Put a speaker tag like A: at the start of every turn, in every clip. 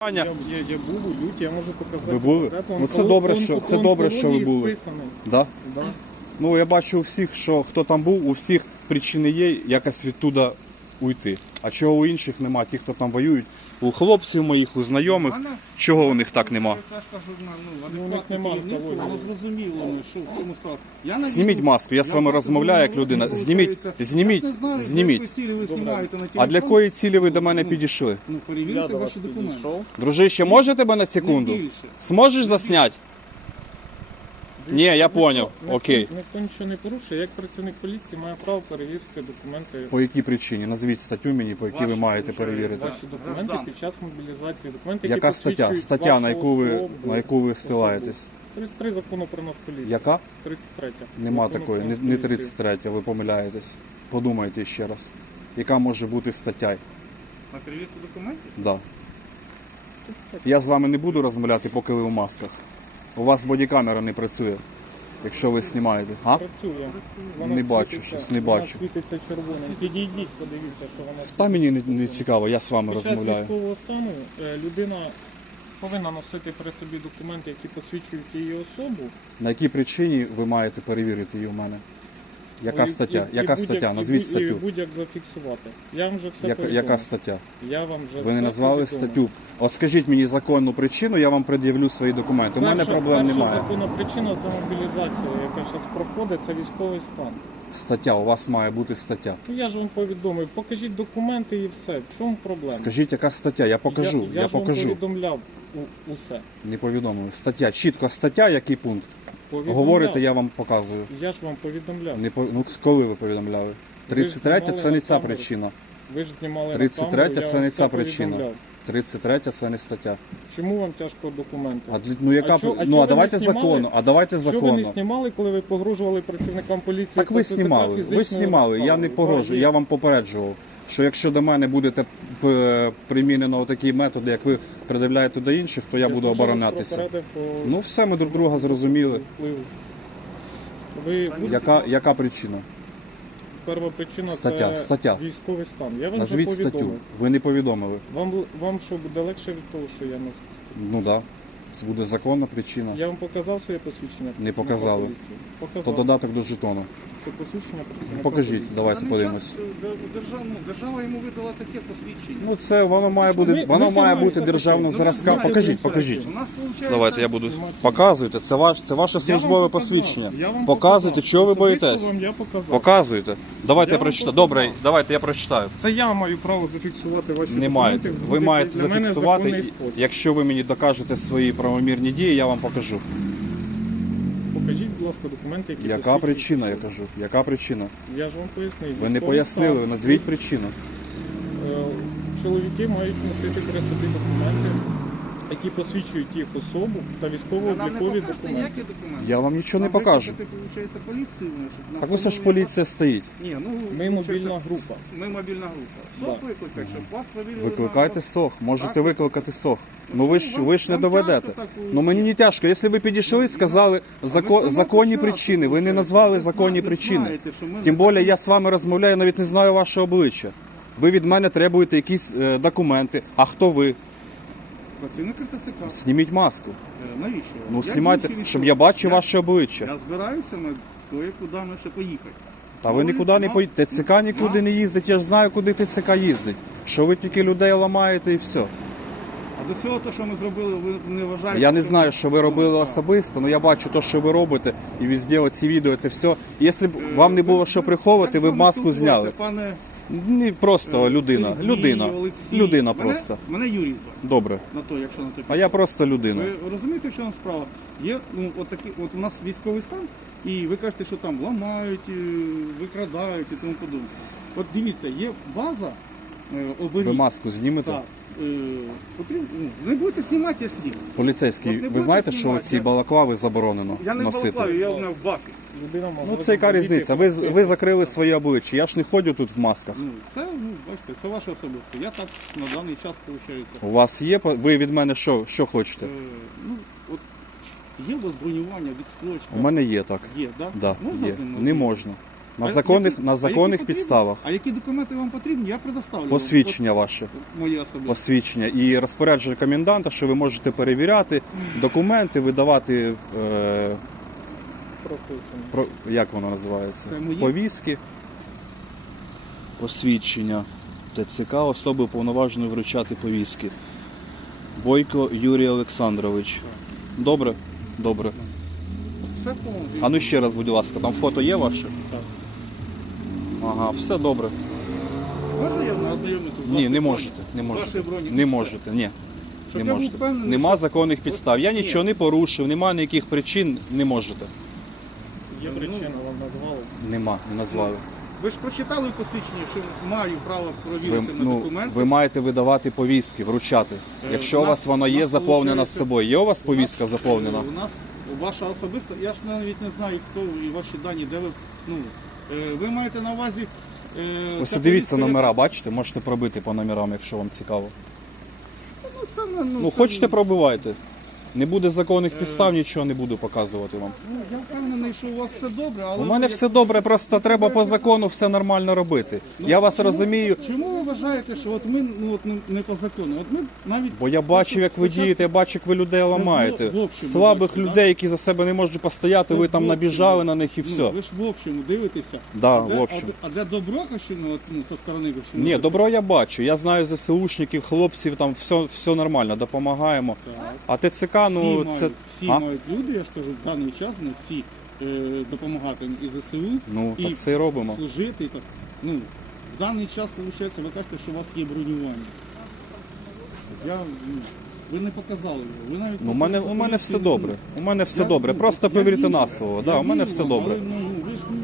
A: Я, я, я був у люті, я можу показати.
B: Ви були?
A: конкретно.
B: Ну, це добре, що- це добре, що ви були. да?
A: Да.
B: Ну я бачу у всіх, що хто там був, у всіх причини є якось відтуда уйти. А чого у інших нема, ті, хто там воюють, у хлопців моїх, у знайомих, чого у них так нема?
C: Це ж кажу, ну,
A: Ну,
C: адекватне керівництво, воно зрозуміло, ну, що в чому справа. Я на
B: Зніміть маску, я з вами розмовляю як
C: ну,
B: людина. Зніміть, зніміть,
C: Я не знаю,
B: зніміть.
C: якої цілі ви знімаєте на
B: А
C: телефон.
B: для якої цілі ви до мене
C: Ну,
B: підійшли?
C: Ну,
A: Я
C: перевірити
A: до вас
C: ваші документи.
A: підійшов.
B: Дружище, можете мене секунду?
C: Більше.
B: Зможеш засняти? Ні, я поняв.
A: ніхто-
B: Окей.
A: Ніхто нічого не порушує. Як працівник поліції має право перевірити документи.
B: По якій причині? Назвіть статтю мені, по якій ви
C: Ваші,
B: маєте перевірити.
A: Ваші документи під час мобілізації. Документи, які
B: Яка стаття?
A: посвідчують
B: Стаття, на
A: вашу
B: яку ви
A: особу.
B: на яку ви ссилаєтесь?
A: 33 закону про нас поліцію.
B: Яка?
A: 33.
B: Нема
A: Закону
B: такої,
A: про
B: не,
A: нас
B: не
A: поліцію.
B: 33, ви помиляєтесь. Подумайте ще раз. Яка може бути стаття?
C: На перевірку документів?
B: Да. Я з вами не буду розмовляти, поки ви у масках. У вас бодікамера не працює, якщо ви знімаєте. А?
A: Працює.
B: Не бачу
A: світиться-
B: щось, не
A: вона
B: бачу.
A: світиться червоним. Підійдіть, подивіться, що вона
B: Та мені не, не цікаво, я з вами
A: Під час
B: розмовляю.
A: військового стану е, людина повинна носити при собі документи, які посвідчують її особу.
B: На якій причині ви маєте перевірити її у мене? Яка
A: І-
B: стаття?
A: і- і
B: Яка
A: будь-як-
B: стаття?
A: і
B: Назвіть
A: будь- І
B: статтю.
A: будь-як зафіксувати. Я вам вже все
B: Яка,
A: повідомив.
B: яка стаття?
A: Я вам вже
B: Ви не
A: все
B: назвали
A: повідомив.
B: статтю. От скажіть мені законну причину, я вам пред'явлю свої документи. У мене
A: Перша-
B: проблем
A: перша
B: немає.
A: законна причина це мобілізація, яка зараз проходить, це військовий стан.
B: Стаття, у вас має бути стаття.
A: Ну я ж вам повідомив, покажіть документи і все. В чому проблема?
B: Скажіть, яка стаття? Я покажу.
A: Я,
B: Я,
A: я ж вам повідомляв у- усе.
B: Не повідомили. Стаття, чітко стаття, який пункт.
A: Повідомляв.
B: Говорите, я вам показую.
A: Я ж вам повідомляв.
B: Не по... Ну, коли ви повідомляли? 33
A: знімали
B: це не ця
A: камеру.
B: причина.
A: Ви ж знімали
B: 33
A: на камеру, я
B: це
A: вам
B: не
A: все
B: ця причина.
A: повідомляв.
B: 33 це не стаття.
A: Чому вам тяжко документи?
B: А, для- ну, яка...
A: А чо- а
B: ну,
A: чо
B: а
A: ви
B: давайте
A: не знімали?
B: законно. А давайте
A: Що ви
B: законно.
A: не знімали, коли ви погрожували працівникам поліції?
B: Так ви
A: ТЦК
B: знімали, ви знімали, я не
A: розправою?
B: погрожую, я вам попереджував, що якщо до мене будете примінено такі методи, як ви придивляєте до інших, то я
A: Я
B: буду оборонятися.
A: по
B: Ну все, ми друг друга зрозуміли.
A: Ви
B: Яка, яка причина?
A: перша причина
B: Стаття,
A: це
B: стаття.
A: військовий стан. Я вам
B: Назвіть
A: вже
B: статтю. Ви не повідомили.
A: Вам вам що буде легше від того, що я не
B: Ну так. Да. Це буде законна причина.
A: я вам показав своє посвідчення.
B: Не показали.
A: поліції?
B: То додаток до жетону.
A: Це посвідчення працівника
B: Покажіть,
A: поліції.
B: давайте
C: На
B: подивимось.
C: час, е, держава, ну, держава йому видала таке посвідчення.
B: Ну це воно має бути, воно має бути державного
C: Ну,
B: зразка. Покажіть, покажіть.
C: У нас виходить,
B: Давайте я буду. Показуйте, це ваш це ваше
A: Я вам
B: службове посвідчення.
A: Я вам
B: Показуйте, чого ви боїтесь.
A: Я показав.
B: Показуйте. Давайте
A: Я
B: я
A: вам
B: прочитаю.
A: показав.
B: Добре, давайте я прочитаю.
A: Це я маю право зафіксувати ваші
B: Не
A: документи.
B: маєте.
A: в
B: Ви
A: будь-який
B: маєте
A: для мене
B: зафіксувати.
A: законний
B: і-
A: спосіб.
B: Якщо ви мені докажете свої правомірні дії, я вам покажу.
A: Ласка, документи, які
B: Яка
A: посвідчують
B: причина, я
A: особу.
B: кажу? Яка причина?
A: Я ж вам пояснив.
B: Ви не
A: Військовий
B: пояснили,
A: стан.
B: назвіть причину.
A: Е, Чоловіки мають носити при собі документи, які посвідчують їх особу та
C: нам не
A: військово-облікові
C: покажете
A: документи.
C: ніякі документи?
B: Я вам нічого не
C: Нам
B: покажу.
C: викликати, виходить, поліцію, ну, нас
B: Так ось ж поліція стоїть.
C: Ні, ну,
A: Ми
C: виходить,
A: мобільна група.
C: Ми мобільна група. СОП
A: Да.
C: викликати, щоб вас провірили.
B: Викликайте СОХ, можете
C: Так.
B: викликати СОХ.
C: Ну,
B: Ну ви ж ви ж не доведете. Ну мені не тяжко. Якщо ви підійшли і сказали
C: А
B: зако- законні причини, ви не назвали законні причини. Тим більше я з вами розмовляю, навіть не знаю ваше обличчя. Ви від мене требуєте якісь е, документи. А хто ви?
C: ТЦК.
B: Зніміть маску.
C: Е, Навіщо? вам?
B: Ну
C: Як
B: знімайте,
C: інші
B: щоб
C: військові?
B: я бачив ваше обличчя.
C: Я збираюся на кое-куди ми ще поїхати.
B: Та ви нікуди не поїдете. ТЦК нікуди не їздить, я ж знаю, куди ТЦК їздить. Що ви тільки людей ламаєте і все.
C: А до цього, те, що ми зробили, ви не вважаєте?
B: Я не
C: що-
B: знаю, що ви робили
C: Ну,
B: особисто, але я бачу те, що ви робите, і везде оці відео, це все. Якщо б
C: Е,
B: вам не було що приховувати,
C: так
B: ви б
C: само
B: маску зняли.
C: Пане
B: Ні, просто
C: е,
B: людина.
C: Сергій,
B: Людина.
C: Олексій.
B: Людина
C: Мене-
B: просто.
C: Мене Юрій звати.
B: Добре.
C: На то, якщо на то
B: А я просто людина.
C: Ви розумієте, в чому справа? Є ну, от такі, от у нас військовий стан, і ви кажете, що там ламають, е, викрадають і тому подобне. От дивіться, є база е, оберіг.
B: Ви маску знімете?
C: Так. Е, потрібно, ну, не будете знімати, я сніму.
B: Поліцейський,
C: От не
B: ви
C: будете
B: знаєте, що
C: знімати,
B: ці
C: я-
B: балаклави заборонено
C: Я не в
B: носити?
C: балаклаві, я в мене в бафі.
A: Людина могла
B: Ну це яка різниця? Ви, ви закрили своє обличчя. Я ж не ходжу тут в масках.
C: Ну, це, ну, бачите, це ваше особисте. Я так на даний час виходить.
B: У вас є по- ви від мене що, що хочете?
C: Е, ну, от є у вас бронювання, відстрочка?
B: У мене є так.
C: Є, да?
B: Да,
C: Можна
B: є.
C: з ним
B: Не можна. На
C: А
B: законних,
C: які-
B: на
C: які
B: законних
C: потрібні?
B: підставах.
C: А які документи вам потрібні, я предоставлю.
B: Посвідчення ваше.
C: От Моє особисте.
B: Посвідчення і розпорядження коменданта, що ви можете перевіряти документи, видавати е,
A: Прописано.
B: про як воно називається?
C: Це моє?
B: Повістки, посвідчення ТЦК особи уповноваженої вручати повістки. Бойко Юрій Олександрович. Добре? Добре.
C: Все повністю.
B: А ну ще раз, будь ласка, там фото є ваше?
A: Так.
B: Ага, все добре.
C: Можна я ознайомитися з
B: Ні,
C: вашою
B: не
C: броню?
B: можете. Не
C: З
B: можете.
C: вашої броні?
B: Не
C: Все.
B: можете. Ні.
C: Щоб
B: Не
C: я був
B: можете.
C: впевнений,
B: Нема
C: що-
B: законних підстав. Я
C: Ні.
B: нічого не порушив, нема ніяких причин, не можете.
A: Є
C: Ну,
A: причина, вам назвали.
B: Нема, не назвали.
C: Ви ж прочитали в посвідченні, що маю право
B: Ви,
C: провірити на
B: ну,
C: документи.
B: ви маєте видавати повістки, вручати.
C: Е,
B: Якщо
C: у нас-
B: вас воно
C: у
B: є
C: нас
B: заповнено з
C: виходить,
B: собою. Є у вас
C: У нас,
B: повістка заповнена?
C: У нас ваша особиста, я ж навіть не знаю, хто ви і ваші дані, де ви. Ну, е, ви маєте на увазі. е,
B: Ось
C: ця
B: дивіться
C: повістка,
B: номера,
C: яка-
B: бачите, можете пробити по номерам, якщо вам цікаво.
C: Ну, це, не- ну,
B: Ну,
C: це-
B: хочете, пробивайте. Не буде законних підстав, нічого не буду показувати вам.
C: Ну, я впевнений, що у вас все добре, але.
B: У мене
C: ви
B: все добре, просто треба по закону все нормально робити.
C: Ну,
B: Я вас
C: чому-
B: розумію,
C: Чому ви вважаєте, що от ми ну, от, не- не по закону? От ми навіть
B: бо я бачив, як ви
C: спочатку-
B: дієте, я бачу, як ви людей ламаєте.
C: в
B: Слабих
C: бачите,
B: людей, які за себе не можуть постояти, ви там набіжали на них і
C: Ну,
B: все.
C: ви ж в общому дивитеся.
B: Да,
C: де,
B: в общем.
C: А, де- а де добро Кащина, от, ну, со сторони Кащина?
B: Ні, добро я бачу. Я знаю ЗСУшників, хлопців, там все, все нормально, допомагаємо.
C: Так.
B: А ТЦК,
C: всі
B: ну
C: мають,
B: це.
C: всі
B: А?
C: мають люди, я ж кажу, в даний час не всі е, допомагати і ЗСУ,
B: Ну,
C: І
B: так це і робимо.
C: служити. І так. Ну, в даний час, виходить, ви кажете, що у вас є бронювання. Я, ну, ви не показали його. Ви навіть
B: Ну, у мене, у мене все добре. У мене все
C: Я-
B: добре.
C: ну,
B: Просто
C: я
B: повірте
C: вірю
B: на слово. Да, у мене все
C: вам,
B: добре.
C: Але, ну, ви ж ну,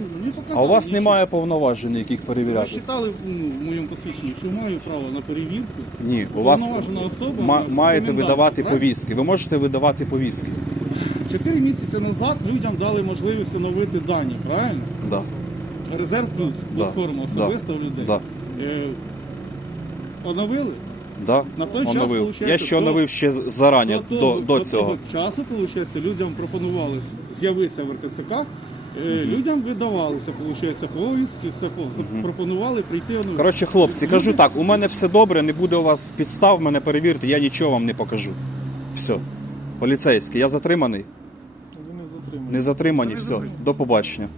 C: показали
B: А у вас немає повноважень, яких
C: Ви
B: перевіряти.
C: читали ну, в моєму посвідченні, що маю право на перевірку.
B: Ні, у вас
C: Уповноважена особа
B: ма- маєте видавати
C: правильно?
B: повістки. Ви можете видавати повістки.
C: Чотири місяці назад людям дали можливість встановити дані, правильно?
B: Да.
C: Резерв плюс, платформа
B: да,
C: особиста у людей.
B: Да.
C: Е, оновили?
B: Да.
C: На той час,
B: Оновив.
C: получається,
B: Я ще
C: до-
B: оновив ще з- зарані
C: до,
B: до,
C: того-
B: до
C: до
B: цього.
C: того часу, виходить, людям пропонували з'явитися в РТЦК, е, людям видавалися, виходить, повістки, все по- пропонували прийти Ну,
B: Коротше, хлопці, кажу так, у мене все добре, не буде у вас підстав, мене перевірте, я нічого вам не покажу. Все. Поліцейський, я затриманий.
A: Ви не затримали.
B: Не затримані,
C: Не
B: все. До побачення.